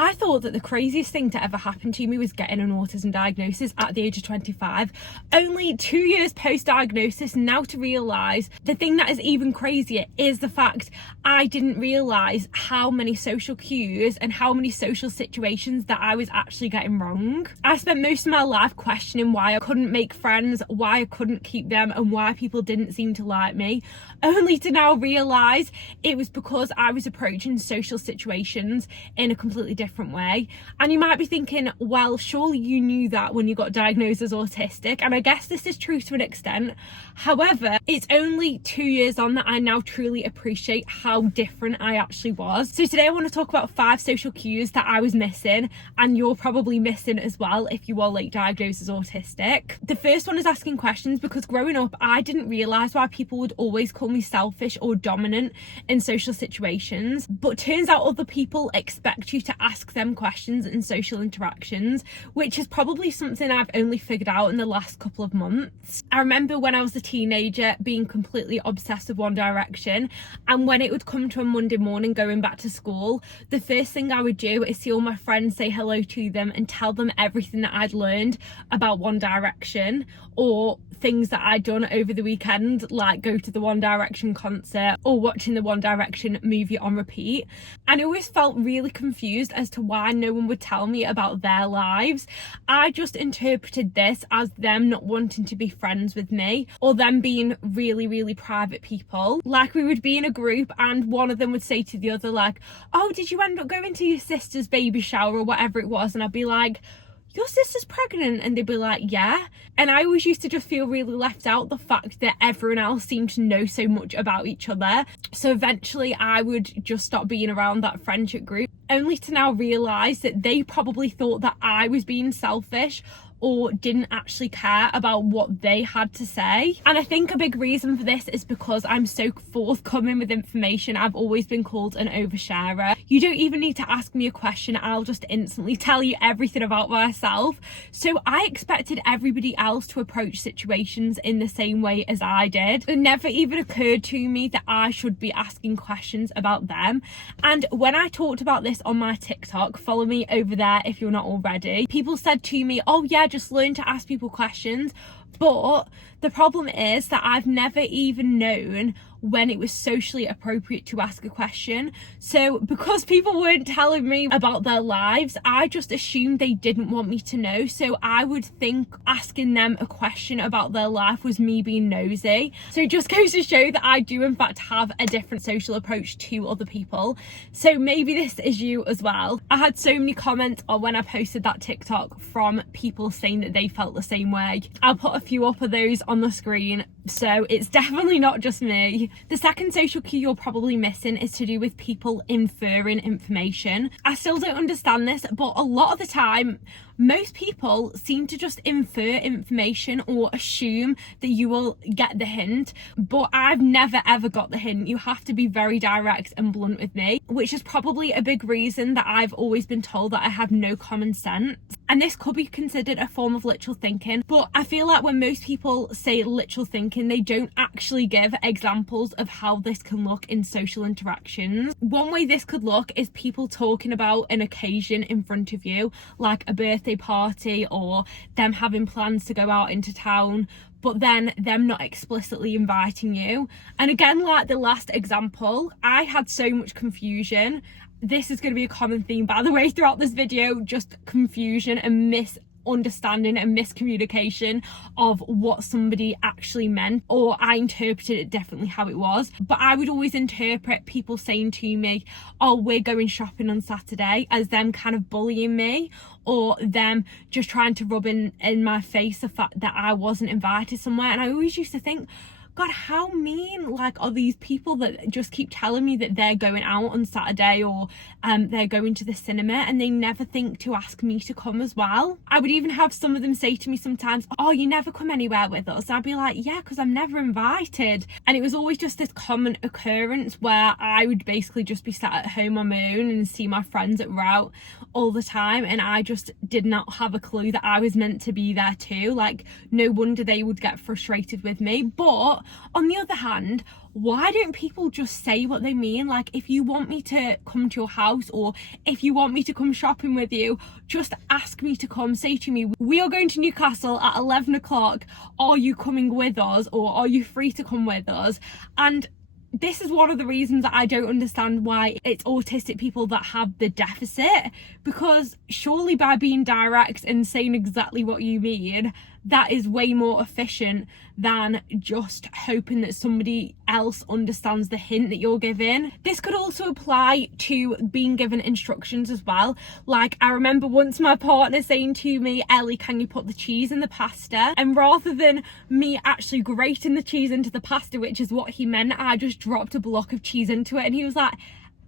I thought that the craziest thing to ever happen to me was getting an autism diagnosis at the age of 25. Only 2 years post-diagnosis, now to realise the thing that is even crazier is the fact I didn't realise how many social cues and how many social situations that I was actually getting wrong. I spent most of my life questioning why I couldn't make friends, why I couldn't keep them, and why people didn't seem to like me, only to now realise it was because I was approaching social situations in a completely different way. And you might be thinking, well, surely you knew that when you got diagnosed as autistic, and I guess this is true to an extent. However, it's only 2 years on that I now truly appreciate how different I actually was. So today I want to talk about 5 social cues that I was missing, and you're probably missing as well if you are late diagnosed as autistic. The first one is asking questions, because growing up I didn't realise why people would always call me selfish or dominant in social situations, but turns out other people expect you to ask them questions in social interactions, which is probably something I've only figured out in the last couple of months. I remember when I was a teenager being completely obsessed with One Direction, and when it would come to a Monday morning going back to school, the first thing I would do is see all my friends, say hello to them and tell them everything that I'd learned about One Direction, or things that I'd done over the weekend, like go to the One Direction concert or watching the One Direction movie on repeat. And I always felt really confused as to why no one would tell me about their lives. I just interpreted this as them not wanting to be friends with me, or them being really private people. Like, we would be in a group and one of them would say to the other, like, oh, did you end up going to your sister's baby shower or whatever it was? And I'd be like, your sister's pregnant? And they'd be like, yeah. And I always used to just feel really left out, the fact that everyone else seemed to know so much about each other. So eventually I would just stop being around that friendship group, only to now realise that they probably thought that I was being selfish or didn't actually care about what they had to say. And I think a big reason for this is because I'm so forthcoming with information. I've always been called an oversharer. You don't even need to ask me a question, I'll just instantly tell you everything about myself. So I expected everybody else to approach situations in the same way as I did. It never even occurred to me that I should be asking questions about them. And when I talked about this on my TikTok, follow me over there if you're not already, people said to me, oh yeah, just learn to ask people questions. But the problem is that I've never even known when it was socially appropriate to ask a question. So because people weren't telling me about their lives, I just assumed they didn't want me to know. So I would think asking them a question about their life was me being nosy. So it just goes to show that I do in fact have a different social approach to other people. So maybe this is you as well. I had so many comments on when I posted that TikTok from people saying that they felt the same way. I'll put a few up of those on the screen, so it's definitely not just me. The second social cue you're probably missing is to do with people inferring information. I still don't understand this, but a lot of the time most people seem to just infer information or assume that you will get the hint, but I've never ever got the hint. You have to be very direct and blunt with me, which is probably a big reason that I've always been told that I have no common sense. And this could be considered a form of literal thinking, but I feel like when most people say literal thinking, they don't actually give examples of how this can look in social interactions. One way this could look is people talking about an occasion in front of you, like a birthday party or them having plans to go out into town, but then them not explicitly inviting you. And again, like the last example, I had so much confusion. This is going to be a common theme, by the way, throughout this video, just confusion and misunderstanding and miscommunication of what somebody actually meant, or I interpreted it differently how it was. But I would always interpret people saying to me, oh, we're going shopping on Saturday, as them kind of bullying me, or them just trying to rub in my face the fact that I wasn't invited somewhere. And I always used to think, God, how mean like are these people that just keep telling me that they're going out on Saturday, or they're going to the cinema, and they never think to ask me to come as well. I would even have some of them say to me sometimes, oh, you never come anywhere with us. And I'd be like, yeah, because I'm never invited. And it was always just this common occurrence where I would basically just be sat at home on my own and see my friends that were out all the time, and I just did not have a clue that I was meant to be there too. Like, no wonder they would get frustrated with me. But On the other hand, why don't people just say what they mean? Like, if you want me to come to your house, or if you want me to come shopping with you, just ask me to come. Say to me, we are going to Newcastle at 11 o'clock. Are you coming with us, or are you free to come with us? And this is one of the reasons that I don't understand why it's autistic people that have the deficit, because surely by being direct and saying exactly what you mean, that is way more efficient than just hoping that somebody else understands the hint that you're giving. This could also apply to being given instructions as well. Like, I remember once my partner saying to me, Ellie, can you put the cheese in the pasta? And rather than me actually grating the cheese into the pasta, which is what he meant, I just dropped a block of cheese into it, and he was like,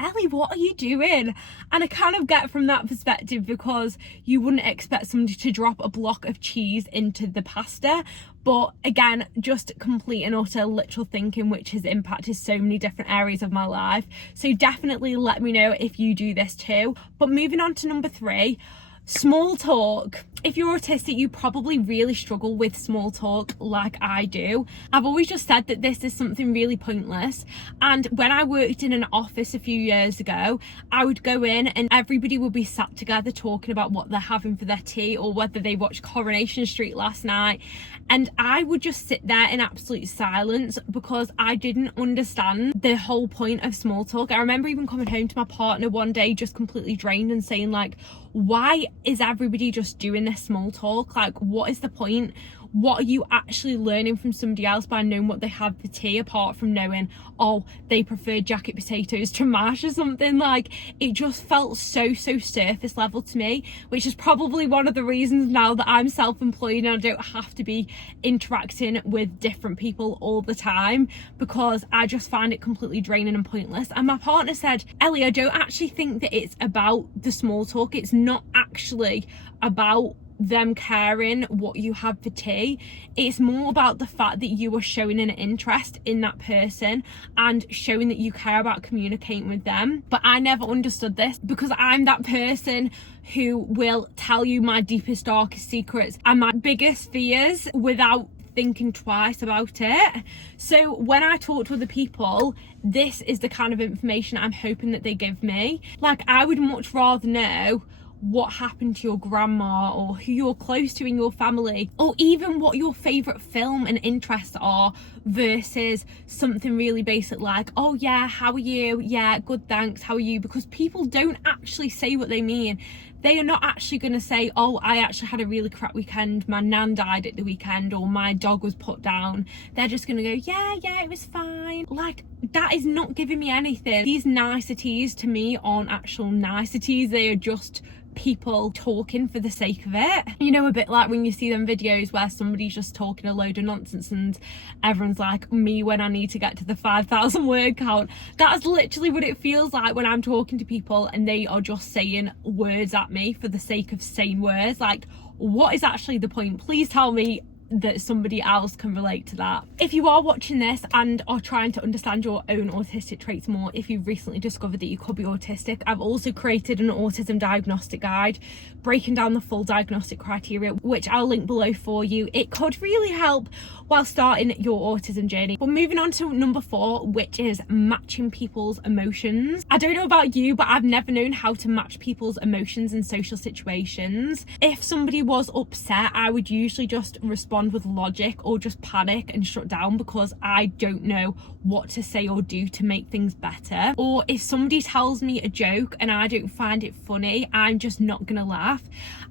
Ellie, what are you doing? And I kind of get from that perspective, because you wouldn't expect somebody to drop a block of cheese into the pasta. But again, just complete and utter literal thinking, which has impacted so many different areas of my life. So definitely let me know if you do this too. But moving on to number 3, small talk. If you're autistic, you probably really struggle with small talk like I do. I've always just said that this is something really pointless. And when I worked in an office a few years ago, I would go in and everybody would be sat together talking about what they're having for their tea, or whether they watched Coronation Street last night. And I would just sit there in absolute silence, because I didn't understand the whole point of small talk. I remember even coming home to my partner one day just completely drained and saying, like, why is everybody just doing this small talk? Like, what is the point? What are you actually learning from somebody else by knowing what they have for tea, apart from knowing, oh, they prefer jacket potatoes to mash or something? Like, it just felt so surface level to me, which is probably one of the reasons now that I'm self-employed and I don't have to be interacting with different people all the time, because I just find it completely draining and pointless. And my partner said, Ellie, I don't actually think that it's about the small talk. It's not actually about them caring what you have for tea. It's more about the fact that you are showing an interest in that person and showing that you care about communicating with them. But I never understood this, because I'm that person who will tell you my deepest, darkest secrets and my biggest fears without thinking twice about it. So when I talk to other people, this is the kind of information I'm hoping that they give me. Like, I would much rather know what happened to your grandma, or who you're close to in your family, or even what your favourite film and interests are, versus something really basic like, oh yeah, how are you? Yeah, good, thanks, how are you? Because people don't actually say what they mean. They are not actually going to say, oh, I actually had a really crap weekend, my nan died at the weekend, or my dog was put down. They're just going to go, yeah, it was fine. Like, that is not giving me anything. These niceties to me aren't actual niceties. They are just people talking for the sake of it. You know, a bit like when you see them videos where somebody's just talking a load of nonsense and everyone's like, me when I need to get to the 5,000 word count. That's literally what it feels like when I'm talking to people and they are just saying words at me for the sake of saying words. Like, what is actually the point? Please tell me that somebody else can relate to that. If you are watching this and are trying to understand your own autistic traits more, if you've recently discovered that you could be autistic, I've also created an autism diagnostic guide breaking down the full diagnostic criteria, which I'll link below for you. It could really help while starting your autism journey. But moving on to number 4, which is matching people's emotions. I don't know about you, but I've never known how to match people's emotions in social situations. If somebody was upset, I would usually just respond with logic or just panic and shut down, because I don't know what to say or do to make things better. Or if somebody tells me a joke and I don't find it funny, I'm just not gonna laugh.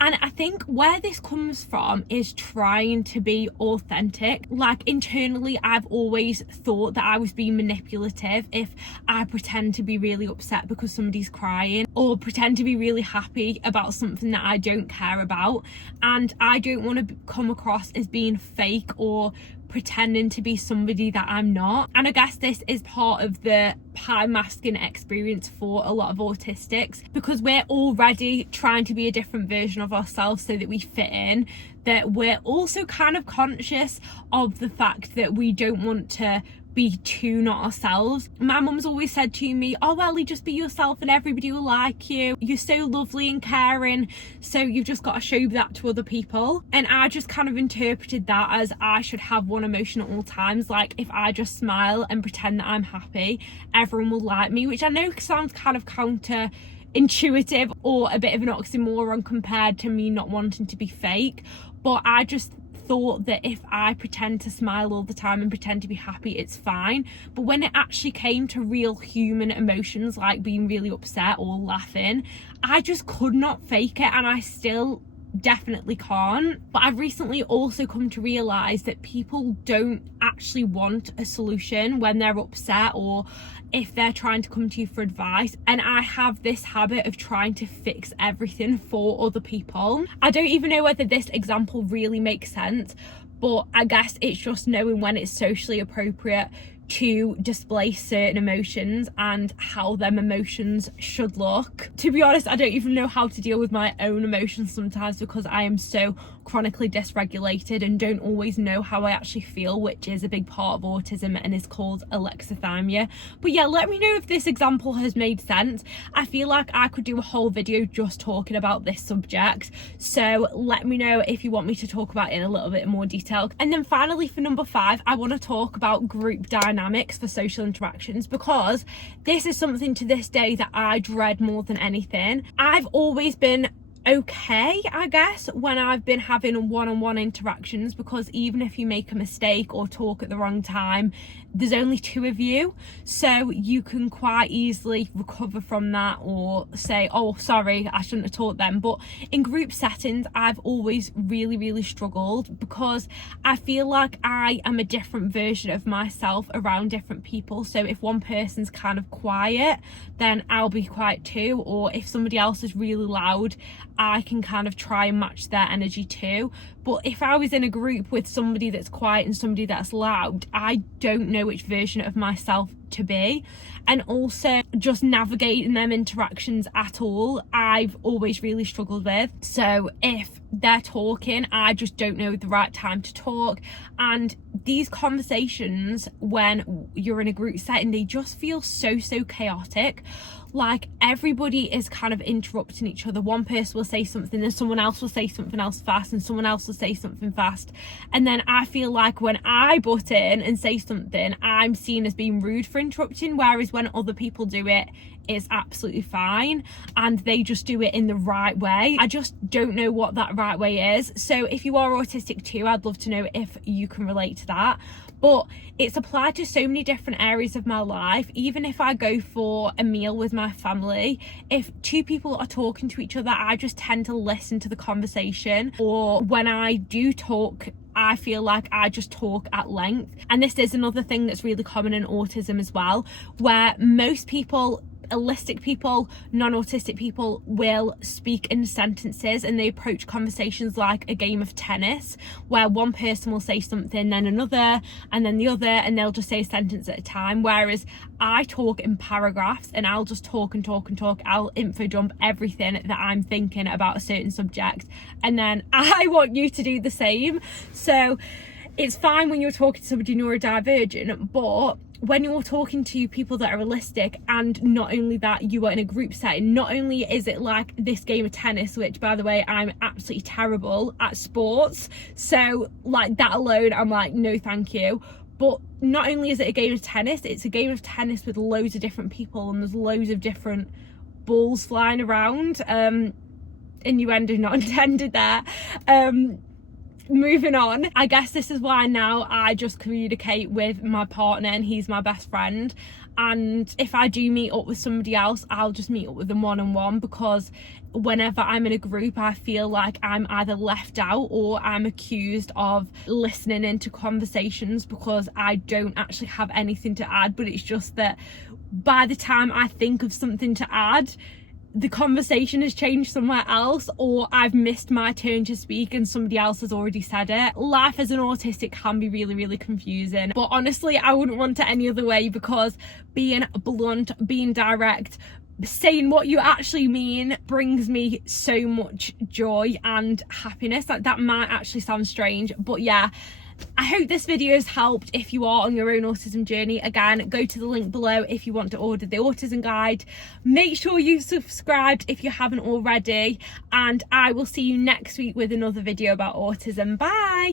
And I think where this comes from is trying to be authentic. Like, internally, I've always thought that I was being manipulative if I pretend to be really upset because somebody's crying, or pretend to be really happy about something that I don't care about. And I don't want to come across as being fake or pretending to be somebody that I'm not. And I guess this is part of the high masking experience for a lot of autistics, because we're already trying to be a different version of ourselves so that we fit in, that we're also kind of conscious of the fact that we don't want to be too not ourselves. My mum's always said to me, oh well, you just be yourself and everybody will like you. You're so lovely and caring, so you've just got to show that to other people. And I just kind of interpreted that as I should have one emotion at all times. Like if I just smile and pretend that I'm happy, everyone will like me, which I know sounds kind of counterintuitive or a bit of an oxymoron compared to me not wanting to be fake, but I just thought that if I pretend to smile all the time and pretend to be happy, it's fine. But when it actually came to real human emotions like being really upset or laughing, I just could not fake it, and I still definitely can't. But I've recently also come to realise that people don't actually want a solution when they're upset or if they're trying to come to you for advice, and I have this habit of trying to fix everything for other people. I don't even know whether this example really makes sense, but I guess it's just knowing when it's socially appropriate to display certain emotions and how them emotions should look. To be honest, I don't even know how to deal with my own emotions sometimes because I am so chronically dysregulated and don't always know how I actually feel, which is a big part of autism and is called alexithymia. But yeah, let me know if this example has made sense. I feel like I could do a whole video just talking about this subject, so let me know if you want me to talk about it in a little bit more detail. And then finally, for number 5, I want to talk about group dynamics for social interactions, because this is something to this day that I dread more than anything. I've always been okay, I guess, when I've been having one-on-one interactions, because even if you make a mistake or talk at the wrong time, there's only 2 of you, so you can quite easily recover from that or say, oh sorry, I shouldn't have taught them. But in group settings, I've always really struggled, because I feel like I am a different version of myself around different people. So if one person's kind of quiet, then I'll be quiet too, or if somebody else is really loud, I can kind of try and match their energy too. But if I was in a group with somebody that's quiet and somebody that's loud, I don't know which version of myself to be. And also just navigating them interactions at all, I've always really struggled with. So if they're talking, I just don't know the right time to talk, and these conversations when you're in a group setting, they just feel so chaotic. Like everybody is kind of interrupting each other. One person will say something and someone else will say something else fast, and someone else will say something fast, and then I feel like when I butt in and say something, I'm seen as being rude for interrupting, whereas when other people do it, it's absolutely fine and they just do it in the right way. I just don't know what that right way is. So if you are autistic too, I'd love to know if you can relate to that. But it's applied to so many different areas of my life. Even if I go for a meal with my family, if 2 people are talking to each other, I just tend to listen to the conversation. Or when I do talk, I feel like I just talk at length. And this is another thing that's really common in autism as well, where most people, autistic people, non-autistic people, will speak in sentences, and they approach conversations like a game of tennis, where one person will say something, then another, and then the other, and they'll just say a sentence at a time. Whereas I talk in paragraphs, and I'll just talk and talk and talk. I'll info dump everything that I'm thinking about a certain subject, and then I want you to do the same. So it's fine when you're talking to somebody neurodivergent, but when you're talking to people that are autistic, and not only that, you are in a group setting, not only is it like this game of tennis, which by the way, I'm absolutely terrible at sports, so like that alone, I'm like, no thank you. But not only is it a game of tennis, it's a game of tennis with loads of different people, and there's loads of different balls flying around. Innuendo not intended there. Moving on, I guess this is why now I just communicate with my partner, and he's my best friend. And if I do meet up with somebody else, I'll just meet up with them one-on-one, because whenever I'm in a group, I feel like I'm either left out or I'm accused of listening into conversations because I don't actually have anything to add. But it's just that by the time I think of something to add, the conversation has changed somewhere else, or I've missed my turn to speak and somebody else has already said it. Life as an autistic can be really confusing, but honestly, I wouldn't want it any other way, because being blunt, being direct, saying what you actually mean brings me so much joy and happiness. Like, that might actually sound strange, but yeah, I hope this video has helped if you are on your own autism journey. Again, go to the link below if you want to order the autism guide. Make sure you've subscribed if you haven't already, and I will see you next week with another video about autism. Bye.